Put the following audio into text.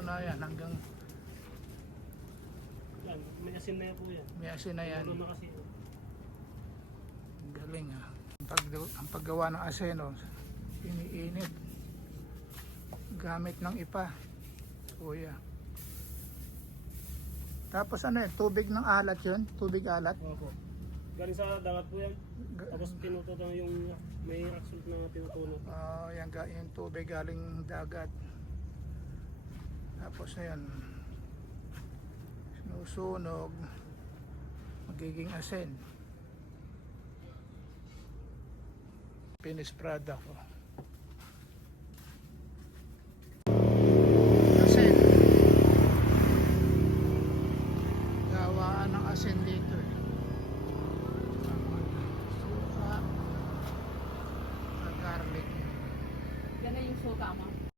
muna yan hanggang Yan, may asin na yan po yan. may asin na yan. Ulo na kasi. Galing ha. Ang paggawa ng aseno, iniinit. Gamit ng ipa. Kuya. Tapos ano yun, tubig ng alat yun? Tubig alat? Opo. Galing sa dagat po yan. Tapos tinutunan yung may rock salt na tinutunan. Yung tubig galing dagat. Tapos na yun, sinusunog, magiging asin. Finished product ko. Asin. Gawaan ng asin dito eh. Suka at garlic. Yan na yung suka mo.